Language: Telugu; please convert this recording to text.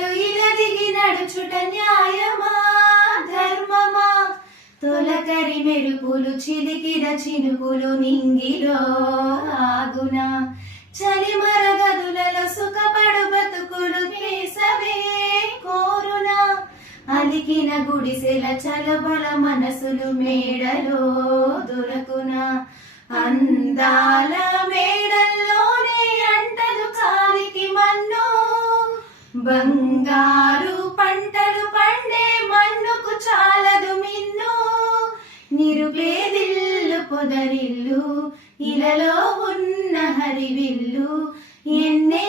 అలలు ఇలా దిగి నడుచుట న్యాయమా ధర్మమా తొలకరి మెరుపులు చిలికిన చినుకులు నింగిలో ఆగునా చలి మరగదులలో సుఖపడు బతుకులు దేశమే కోరునా అలికిన గుడిసెల చలబల మనసులు మేడలో దొరకునా అందాల మేడల్లోనే అంటలు కాలికి మన్ను బంగారు పంటలు పండే మన్నుకు చాలదు మిన్ను నిరుపేదిల్లు పొదరిల్లు ఇలలో ఉన్న హరివిల్లు ఎన్నే